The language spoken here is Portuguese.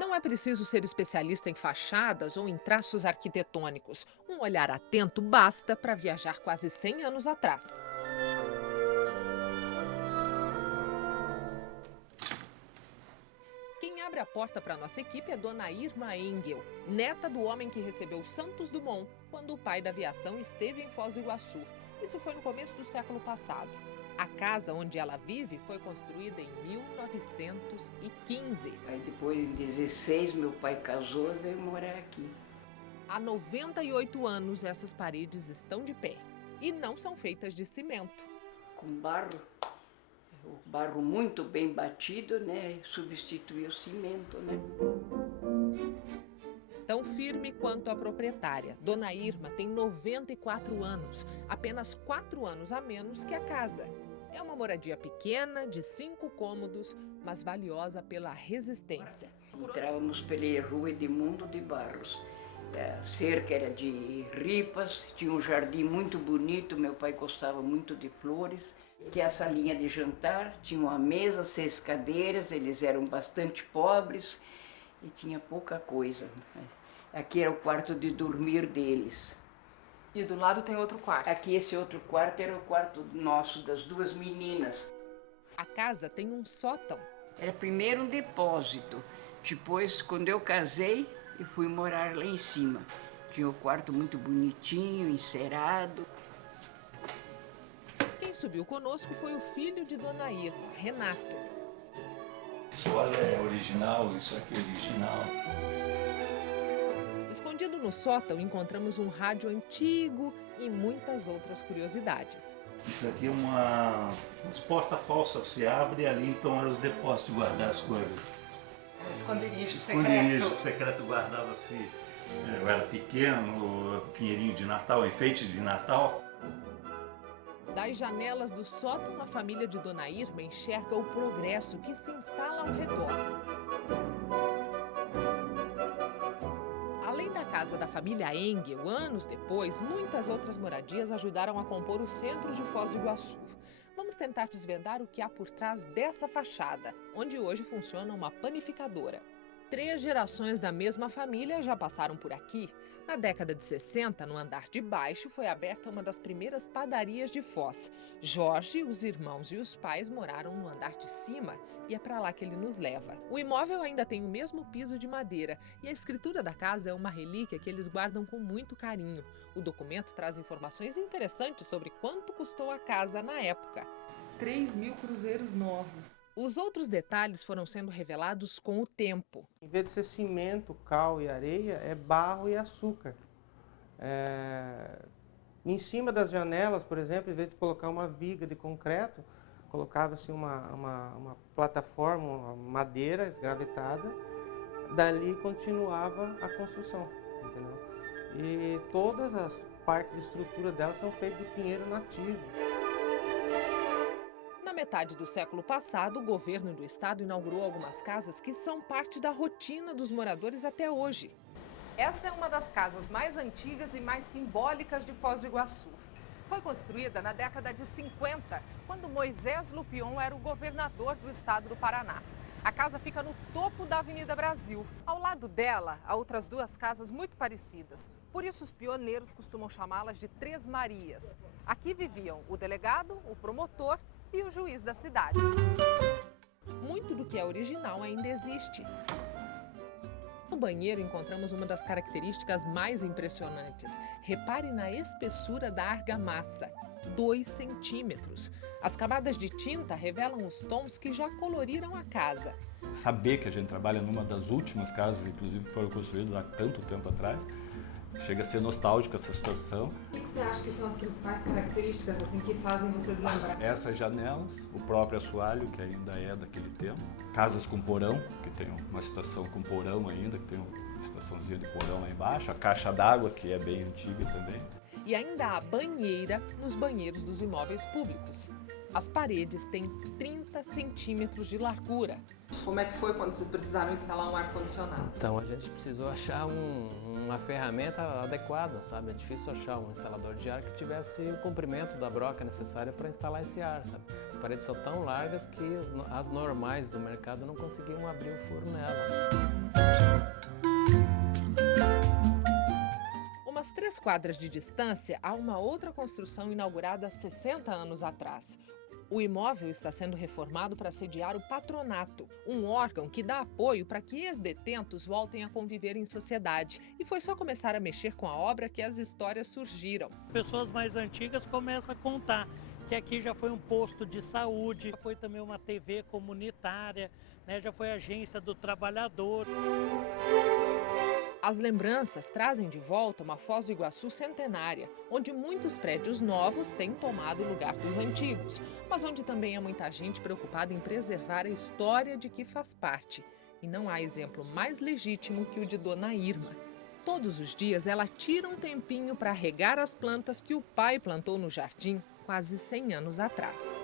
Não é preciso ser especialista em fachadas ou em traços arquitetônicos. Um olhar atento basta para viajar quase 100 anos atrás. Quem abre a porta para a nossa equipe é Dona Irma Engel, neta do homem que recebeu Santos Dumont quando o pai da aviação esteve em Foz do Iguaçu. Isso foi no começo do século passado. A casa onde ela vive foi construída em 1915. Aí depois, em 16, meu pai casou e veio morar aqui. Há 98 anos, essas paredes estão de pé e não são feitas de cimento. Com barro, o barro muito bem batido, né, substituiu o cimento, né. Tão firme quanto a proprietária, Dona Irma tem 94 anos, apenas 4 anos a menos que a casa. É uma moradia pequena, de 5 cômodos, mas valiosa pela resistência. Entrávamos pela rua Edmundo de Barros. A cerca era de ripas, tinha um jardim muito bonito, meu pai gostava muito de flores. Tinha a salinha de jantar, tinha uma mesa, 6 cadeiras, eles eram bastante pobres e tinha pouca coisa. Aqui era o quarto de dormir deles. E do lado tem outro quarto. Aqui esse outro quarto era o quarto nosso, das 2 meninas. A casa tem um sótão. Era primeiro um depósito, depois quando eu casei eu fui morar lá em cima. Tinha o quarto muito bonitinho, encerado. Quem subiu conosco foi o filho de Dona Irma, Renato. Isso olha, é original, isso aqui é original. Escondido no sótão, encontramos um rádio antigo e muitas outras curiosidades. Isso aqui é umas portas falsas, você abre e ali então eram os depósitos de guardar as coisas. Esconderijo Esconderijo secreto guardava-se, eu era pequeno, o pinheirinho de Natal, enfeite de Natal. Das janelas do sótão, a família de Dona Irma enxerga o progresso que se instala ao redor. Além da casa da família Engel, anos depois, muitas outras moradias ajudaram a compor o centro de Foz do Iguaçu. Vamos tentar desvendar o que há por trás dessa fachada, onde hoje funciona uma panificadora. 3 gerações da mesma família já passaram por aqui. Na década de 60, no andar de baixo, foi aberta uma das primeiras padarias de Foz. Jorge, os irmãos e os pais moraram no andar de cima e é para lá que ele nos leva. O imóvel ainda tem o mesmo piso de madeira e a escritura da casa é uma relíquia que eles guardam com muito carinho. O documento traz informações interessantes sobre quanto custou a casa na época. 3.000 cruzeiros novos. Os outros detalhes foram sendo revelados com o tempo. Em vez de ser cimento, cal e areia, é barro e açúcar. Em cima das janelas, por exemplo, em vez de colocar uma viga de concreto, colocava-se uma plataforma, uma madeira esgravetada, dali continuava a construção, entendeu? E todas as partes de estrutura dela são feitas de pinheiro nativo. Na metade do século passado, o governo do estado inaugurou algumas casas que são parte da rotina dos moradores até hoje. Esta é uma das casas mais antigas e mais simbólicas de Foz do Iguaçu. Foi construída na década de 50, quando Moisés Lupion era o governador do estado do Paraná. A casa fica no topo da Avenida Brasil. Ao lado dela, há outras 2 casas muito parecidas. Por isso, os pioneiros costumam chamá-las de 3 Marias. Aqui viviam o delegado, o promotor e o juiz da cidade. Muito do que é original ainda existe. No banheiro encontramos uma das características mais impressionantes. Repare na espessura da argamassa, 2 centímetros. As camadas de tinta revelam os tons que já coloriram a casa. Saber que a gente trabalha numa das últimas casas, inclusive, que foram construídas há tanto tempo atrás, chega a ser nostálgico essa situação. O que você acha que são as principais características assim, que fazem vocês lembrar? Essas janelas, o próprio assoalho, que ainda é daquele tempo. Casas com porão, que tem uma situação com porão ainda, que tem uma situaçãozinha de porão lá embaixo. A caixa d'água, que é bem antiga também. E ainda há banheira nos banheiros dos imóveis públicos. As paredes têm 30 centímetros de largura. Como é que foi quando vocês precisaram instalar um ar-condicionado? Então a gente precisou achar uma ferramenta adequada, sabe? É difícil achar um instalador de ar que tivesse o comprimento da broca necessária para instalar esse ar, sabe? As paredes são tão largas que as normais do mercado não conseguiam abrir o furo nela. umas 3 quadras de distância, há uma outra construção inaugurada há 60 anos atrás. O imóvel está sendo reformado para sediar o patronato, um órgão que dá apoio para que ex-detentos voltem a conviver em sociedade. E foi só começar a mexer com a obra que as histórias surgiram. Pessoas mais antigas começam a contar que aqui já foi um posto de saúde, foi também uma TV comunitária, né, já foi agência do trabalhador. As lembranças trazem de volta uma Foz do Iguaçu centenária, onde muitos prédios novos têm tomado o lugar dos antigos, mas onde também há muita gente preocupada em preservar a história de que faz parte. E não há exemplo mais legítimo que o de Dona Irma. Todos os dias ela tira um tempinho para regar as plantas que o pai plantou no jardim quase 100 anos atrás.